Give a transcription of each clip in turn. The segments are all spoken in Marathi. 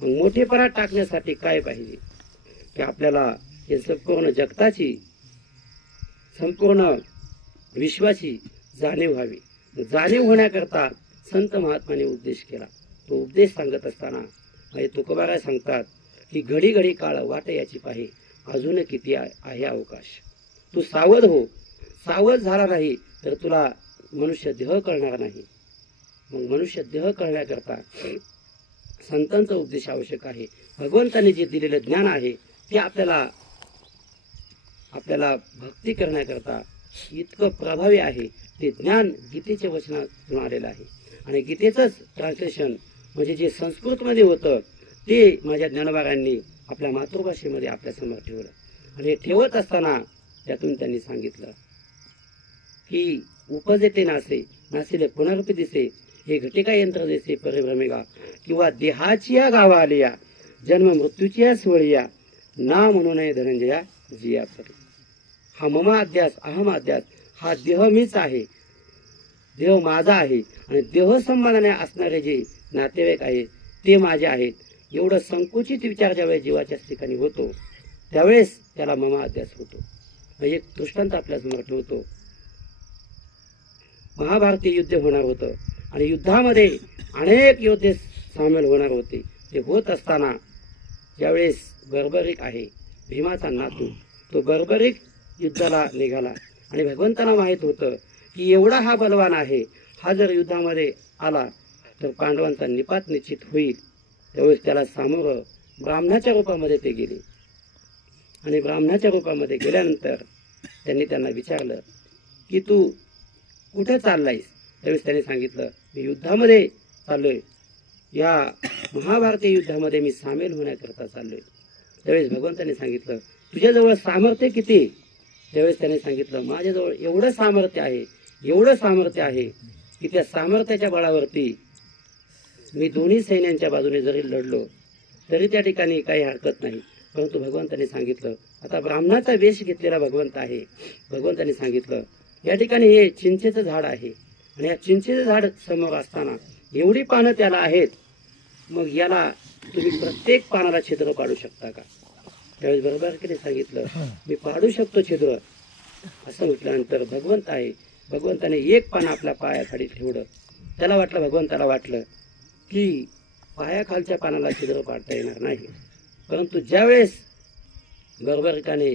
मग मोठेपणा टाकण्यासाठी काय पाहिजे की आपल्याला हे संपूर्ण जगताची संपूर्ण विश्वाची जाणीव व्हावी. जाणीव होण्याकरता संत महात्माने उपदेश केला. तो उपदेश सांगत असताना तुकोबाराय सांगतात की घडी घडी काळ वाट याची पाहे, अजून किती आहे अवकाश. तू सावध हो, सावध झाला नाही तर तुला मनुष्य देह कळणार नाही. मग मनुष्य देह कळण्याकरता संतांचा उपदेश आवश्यक आहे. भगवंतांनी जे दिलेलं ज्ञान आहे ते आपल्याला भक्ती करण्याकरता इतकं प्रभावी आहे. ते ज्ञान गीतेच्या वचनातून आलेलं आहे. आणि गीतेचंच ट्रान्सलेशन म्हणजे जे संस्कृतमध्ये होतं ते माझ्या ज्ञानोबारांनी आपल्या मातृभाषेमध्ये आपल्यासमोर ठेवलं. आणि हे ठेवत असताना त्यातून त्यांनी सांगितलं की उपजेते नासे नासिले पुनर्पी दिसे, हे घटिका यंत्र दिसे परिभ्रमेगा, किंवा देहाची या गावा आलिया जन्म मृत्यूची या सोळिया, ना म्हणू नये धनंजया जिया परी. हा मम अध्यास अहम अध्यास, हा देह मीच आहे, देह माझा आहे आणि देह संबंधाने असणारे जे नातेवाईक आहेत ते माझे आहेत. एवढं संकुचित विचार ज्यावेळेस जीवाच्या ठिकाणी होतो त्यावेळेस त्याला मम अध्यास होतो. एक दृष्टांत आपल्यासमोर ठेवतो. महाभारतीय युद्ध होणार होतं आणि युद्धामध्ये अनेक योद्धे सामील होणार होते. ते होत असताना ज्यावेळेस बर्बरिक आहे भीमाचा नातू, तो बर्बरिक युद्धाला निघाला आणि भगवंतांना माहित होतं की एवढा हा बलवान आहे, हा जर युद्धामध्ये आला तर पांडवांचा निपात निश्चित होईल. त्यावेळेस त्याला सामोरं ब्राह्मणाच्या रूपामध्ये ते गेले. आणि ब्राह्मणाच्या रूपामध्ये गेल्यानंतर त्यांनी त्यांना विचारलं की तू कुठे चाललायस. त्यावेळेस त्यांनी सांगितलं मी युद्धामध्ये चाललोय, या महाभारतीय युद्धामध्ये मी सामील होण्याकरता चाललोय. त्यावेळेस भगवंतांनी सांगितलं तुझ्याजवळ सामर्थ्य किती. त्यावेळेस त्याने सांगितलं माझ्याजवळ एवढं सामर्थ्य आहे, एवढं सामर्थ्य आहे की त्या सामर्थ्याच्या बळावरती मी दोन्ही सैन्यांच्या बाजूने जरी लढलो तरी त्या ठिकाणी काही हरकत नाही. परंतु भगवंतांनी सांगितलं, आता ब्राह्मणाचा वेश घेतलेला भगवंत आहे. भगवंतांनी सांगितलं या ठिकाणी हे चिंचेचं झाड आहे आणि या चिंचेचं झाड समोर असताना एवढी पानं त्याला आहेत, मग याला तुम्ही प्रत्येक पानाला छिद्र पाडू शकता का. त्यावेळेस बरोबर सांगितलं मी पाडू शकतो छिद्र. असं म्हटल्यानंतर भगवंत आहे, भगवंताने एक पान आपल्या पायाखाली ठेवलं. त्याला वाटलं, भगवंताला वाटलं की पायाखालच्या पानाला छिद्र पाडता येणार नाही. परंतु ज्यावेळेस बर्बरिकाने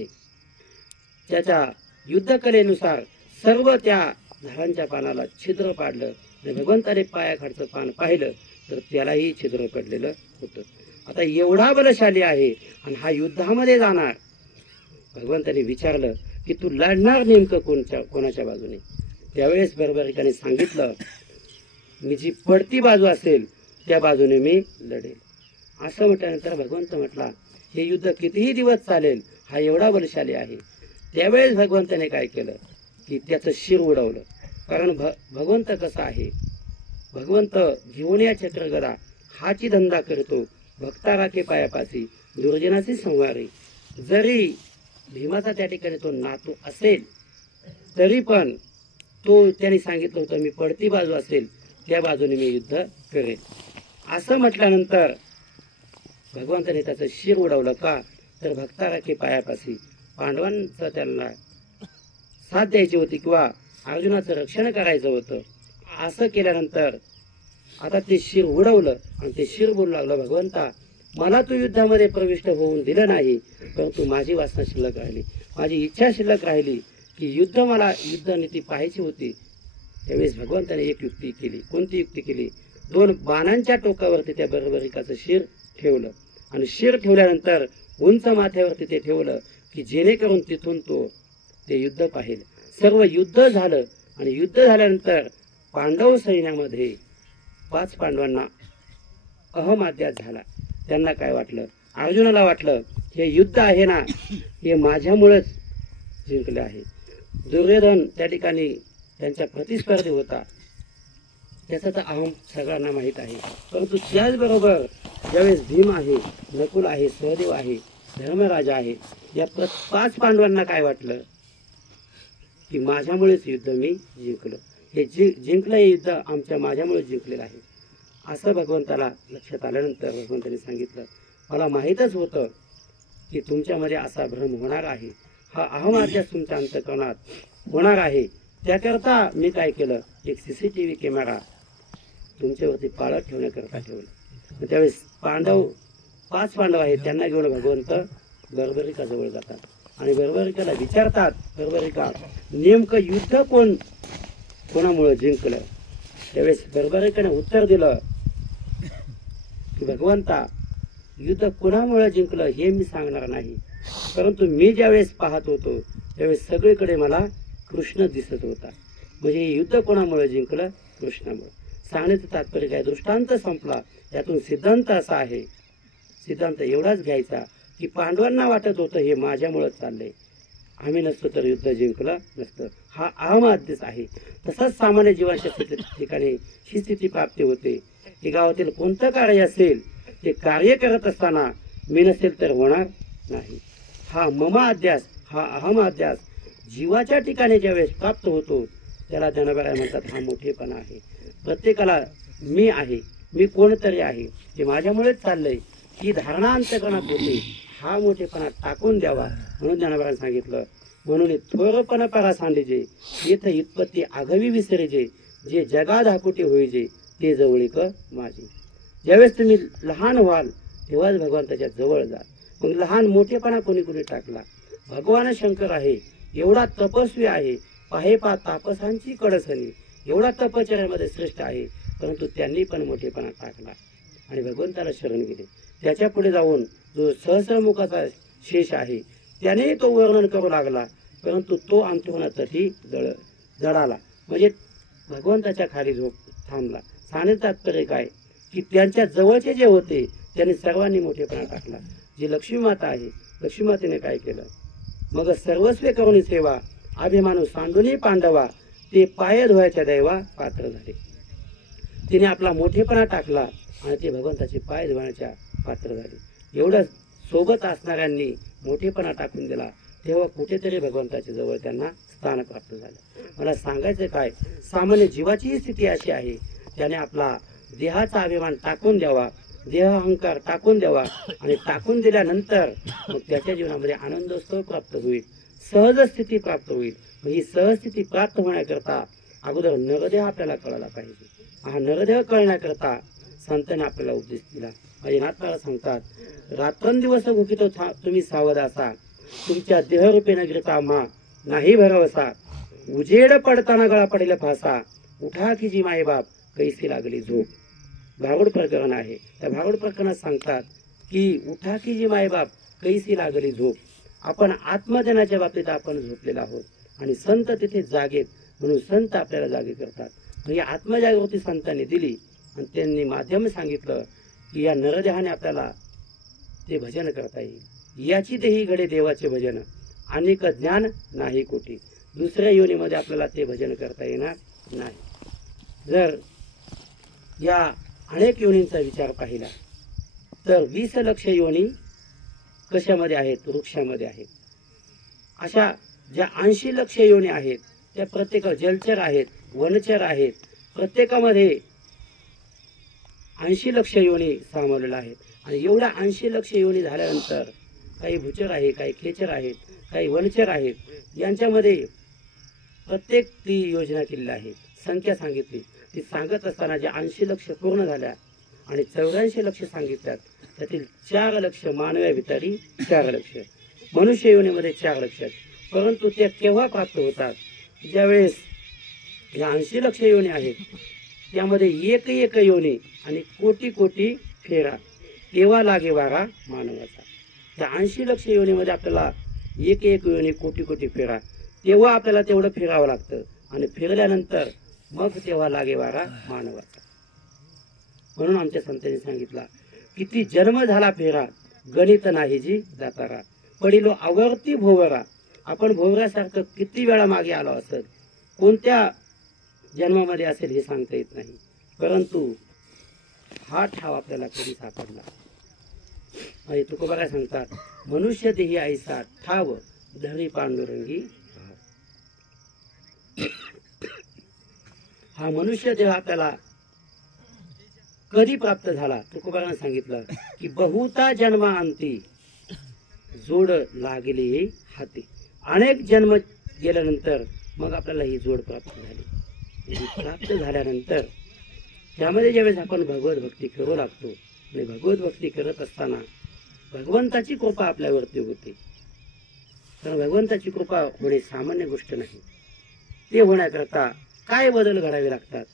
त्याच्या युद्धकलेनुसार सर्व त्या झाडांच्या पानाला छिद्र पाडलं आणि भगवंताने पायाखालचं पान पाहिलं तर त्यालाही छिद्र पडलेलं होतं. आता एवढा बलशाली आहे आणि हा युद्धामध्ये जाणार. भगवंताने विचारलं की तू लढणार नेमकं कोणाच्या बाजूने. त्यावेळेस बर्बरिकाने सांगितलं मी जी पडती बाजू असेल त्या बाजूने मी लढेल. असं म्हटल्यानंतर भगवंत म्हटला हे युद्ध कितीही दिवस चालेल, हा एवढा बलशाली आहे. त्यावेळेस भगवंताने काय केलं की त्याचं शिर उडवलं. कारण भगवंत कसा आहे, भगवंत घेऊन या चक्रगदा हाची धंदा करतो, भक्ता राखे पायापासी दुर्जनाची संवारी. जरी भीमाचा त्या ठिकाणी तो नातू असेल तरी पण तो त्याने सांगितलं होतं मी पडती बाजू असेल त्या बाजूने मी युद्ध करेन. असं म्हटल्यानंतर भगवंताने त्याचं शिर उडवलं. का तर भक्ता राखे पायापासी, पांडवांचं त्यांना साथ द्यायची होती किंवा अर्जुनाचं रक्षण करायचं होतं. असं केल्यानंतर आता ते शिर उडवलं आणि ते शिर बोलू लागलं भगवंता मला तू युद्धामध्ये प्रविष्ट होऊन दिलं नाही, परंतु माझी वासना शिल्लक राहिली, माझी इच्छा शिल्लक राहिली की मला युद्धनीती पाहायची होती. त्यावेळेस भगवंताने एक युक्ती केली. कोणती युक्ती केली. 2 बाणांच्या टोकावरती त्या बर्बरिकाचं शिर ठेवलं आणि शिर ठेवल्यानंतर उंच माथ्यावरती ते ठेवलं की जेणेकरून तिथून तो ते युद्ध पाहिलं. सर्व युद्ध झालं आणि युद्ध झाल्यानंतर पांडव सैन्यामध्ये 5 पांडवांना अहमाद्यास झाला. त्यांना काय वाटलं, अर्जुनाला वाटलं हे युद्ध आहे ना हे माझ्यामुळेच जिंकले आहे. दुर्योधन त्या ठिकाणी त्यांच्या प्रतिस्पर्धी होता, त्याचा तर अहम सगळ्यांना माहीत आहे. परंतु त्याचबरोबर ज्यावेळेस भीम आहे, नकुल आहे, सहदेव आहे, धर्मराजा आहे, या 5 पांडवांना काय वाटलं की माझ्यामुळेच युद्ध मी जिंकलो. हे जिंकलं हे युद्ध माझ्यामुळे जिंकलेलं आहे. असं भगवंताला लक्षात आल्यानंतर भगवंतांनी सांगितलं, मला माहीतच होतं की तुमच्यामध्ये असा भ्रम होणार आहे, हा अहमाध्यास तुमच्या अंतःकरणात होणार आहे. त्याकरता मी काय केलं, एक CCTV कॅमेरा तुमच्यावरती पाळत ठेवण्याकरता ठेवला. त्यावेळेस 5 पांडव आहेत, त्यांना घेऊन भगवंत बर्बरिका जवळ जातात आणि बर्बरिकाला विचारतात, बर्बरिका नेमकं युद्ध कोणामुळे जिंकलं. त्यावेळेस बर्बरिकाने उत्तर दिलं की भगवंता, युद्ध कोणामुळे जिंकलं हे मी सांगणार नाही, परंतु मी ज्यावेळेस पाहत होतो त्यावेळेस सगळीकडे मला कृष्ण दिसत होता. म्हणजे युद्ध कोणामुळे जिंकलं, कृष्णामुळे. सांगण्याचं तात्पर्य काय, दृष्टांत संपला. यातून सिद्धांत असा आहे, सिद्धांत एवढाच घ्यायचा की पांडवांना वाटत होतं हे माझ्यामुळेच चाललंय, आम्ही नसतो तर युद्ध जिंकलं नसतं. हा अहमादेश आहे. तसंच सामान्य जीवाच्या ठिकाणी ही स्थिती प्राप्ती होते की गावातील कोणतं कार्य असेल ते कार्य करत असताना मी नसेल तर होणार नाही. हा ममा अध्यास, हा अहम अध्यास जीवाच्या ठिकाणी ज्यावेळेस प्राप्त होतो त्याला ज्ञानोबा म्हणतात हा मोठेपणा आहे. प्रत्येकाला मी आहे, मी कोणतरी आहे, ते माझ्यामुळेच चाललंय ही धारणा अंतःकरणात होते. हा मोठेपणा टाकून द्यावा म्हणून ज्ञानोबांनी सांगितलं, म्हणून थोरपणा परा सांडीजे, येथ इत्पत्ती आघवी विसरेजे, जे जगा धाकुटे होईजे ते जवळीक माझे. ज्यावेळेस तुम्ही लहान व्हाल तेव्हाच भगवंताच्या जवळ जा. मग लहान मोठेपणा कोणी कोणी टाकला. भगवान शंकर आहे, एवढा तपस्वी आहे, पाहे पा तापसांची कडसणी, एवढा तपश्चर्यामध्ये श्रेष्ठ आहे, परंतु त्यांनी पण मोठेपणा टाकला आणि भगवंताला शरण गेले. त्याच्या पुढे जाऊन जो सहस्रमुखाचा शेष आहे त्याने तो वर्णन करू लागला, परंतु तो अंतःकरणातही जळाला. म्हणजे भगवंताच्या खाली झोप थांबला. सांगण्याचं तात्पर्य काय की त्यांच्या जवळचे जे होते त्यांनी सर्वांनी मोठेपणा टाकला. जी लक्ष्मी माता आहे, लक्ष्मी मातेने काय केलं, मग सर्वस्व करून सेवा अभिमानू सांडूनी पांडवा, ते पाय धुवायच्या दैवा पात्र झाले. तिने आपला मोठेपणा टाकला आणि ते भगवंताचे पाय धुवायच्या पात्र झाले. एवढं सोबत असणाऱ्यांनी मोठेपणा टाकून दिला तेव्हा कुठेतरी भगवंताच्या जवळ त्यांना स्थान प्राप्त झालं. मला सांगायचं काय, सामान्य जीवाची स्थिती अशी आहे, त्याने आपला देहाचा अभिमान टाकून द्यावा, देह अहंकार टाकून द्यावा आणि टाकून दिल्यानंतर मग त्याच्या जीवनामध्ये आनंदोत्सव प्राप्त होईल, सहज स्थिती प्राप्त होईल. ही सहज स्थिती प्राप्त होण्याकरता अगोदर नरदेह आपल्याला कळायला पाहिजे. हा नरदेह कळण्याकरता संतांनी आपल्याला उपदेश दिला. माझे नाथपाळ सांगतात, रात्रंदिवस भुकितो तुम्ही सावध असा, तुमच्या देहरूपे नगरीचा मा नाही भरवसा, उजेड पडताना गळा पडेल फासा, उठा की जी मायबाप कैसी लागली झोप. भागवत प्रकरण आहे. त्या भागवत प्रकरणात सांगतात की उठा की जी मायबाप कैसी लागली झोप. आपण आत्मज्ञानाच्या बाबतीत आपण झोपलेला आहोत आणि संत तिथे जागेत, म्हणून संत आपल्याला जागे करतात. म्हणजे आत्मजागृती संतांनी दिली आणि त्यांनी माध्यम सांगितलं की या नरदेहाने आपल्याला ते भजन करता येईल. याची तेही घडे देवाचे भजन, अनेक ज्ञान नाही कोटी. दुसऱ्या योनीमध्ये आपल्याला ते भजन करता येणार नाही. जर या अनेक योनींचा विचार पाहिला तर 20 लक्ष योनी कशामध्ये आहेत, वृक्षामध्ये आहेत. अशा ज्या 80 लक्ष योनी आहेत त्या प्रत्येक जलचर आहेत, वनचर आहेत, प्रत्येकामध्ये 80 लक्ष योनी सामावलेल्या आहेत. आणि एवढ्या 80 लक्ष योनी झाल्यानंतर काही भूचर आहे, काही खेचर आहेत, काही वनचर आहेत, यांच्यामध्ये प्रत्येक ती योजना केलेली आहे. संख्या सांगितली, ती सांगत असताना जे 80 लक्ष पूर्ण झाल्या आणि 84 लक्ष सांगितल्यात, त्यातील 4 लक्ष मानव्या भितरी, 4 लक्ष मनुष्य योनीमध्ये 4 लक्ष. परंतु त्या केव्हा प्राप्त होतात, ज्यावेळेस या 80 लक्ष योनी आहेत त्यामध्ये एक एक योनी आणि कोटी कोटी फेरा, तेव्हा लागे वारा मानवाचा. त्या 80 लक्ष योनीमध्ये आपल्याला एक एक योनी कोटी कोटी फेरा, तेव्हा आपल्याला तेवढं फिरावं लागतं आणि फिरल्यानंतर मग तेव्हा लागे वारा मानवाचा. म्हणून आमच्या संतांनी सांगितला, किती जन्म झाला फेरा, गणित नाही जी दातारा, पडिलो आवर्ती भोवरा. आपण भोवऱ्यासारखं किती वेळा मागे आलो असत, कोणत्या जन्मामध्ये असेल हे सांगता येत नाही, परंतु हा ठाव आपल्याला कधी सापडला. म्हणजे तुकोबा काय सांगतात, मनुष्य देही ऐसा ठाव धरी पांडुरंगी. हा मनुष्य देह आपल्याला कधी प्राप्त झाला? तुकोबारानं सांगितलं की बहुता जन्मांती जोड लागली हाती. अनेक जन्म गेल्यानंतर मग आपल्याला ही जोड प्राप्त झाली. ही प्राप्त झाल्यानंतर त्यामध्ये ज्यावेळेस आपण भगवत भक्ती करू लागतो आणि भगवत भक्ती करत असताना भगवंताची कृपा आपल्यावरती होते. कारण भगवंताची कृपा होणे सामान्य गोष्ट नाही. ते होण्याकरता काय बदल घडावे लागतात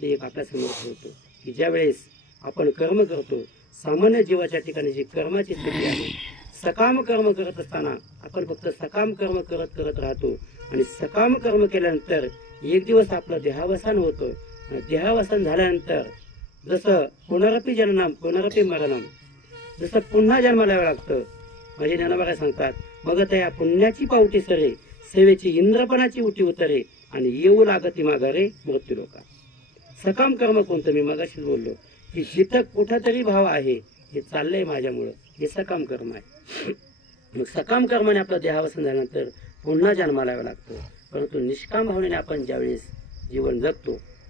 ते एक आपल्यासमोर ठेवतो की ज्यावेळेस आपण कर्म करतो, सामान्य जीवाच्या ठिकाणी जी कर्माची स्थिती आहे, सकाम कर्म करत असताना आपण फक्त सकाम कर्म करत करत राहतो आणि सकाम कर्म केल्यानंतर एक दिवस आपलं देहावसान होतं. आणि देहावसान झाल्यानंतर जसं पुनरपी जननम पुनरपी मरणम, जसं पुन्हा जन्माला यावं लागतं. माझे ज्ञानोबा सांगतात, मग त्या पुण्याची पावटी सरे, सेवेची इंद्रपणाची उठी उतरे आणि येऊ लागती माघारे मृत्यू लोका. सकाम कर्म कोणतं? मी मगाशीच बोललो की जिथं कुठंतरी भाव आहे, हे चाललंय माझ्यामुळं, हे सकाम कर्म आहे. मग सकाम कर्माने आपलं देहावसन झाल्यानंतर पुन्हा जन्माला यावं लागतं. परंतु निष्काम भावनेने आपण ज्यावेळेस जीवन जगतो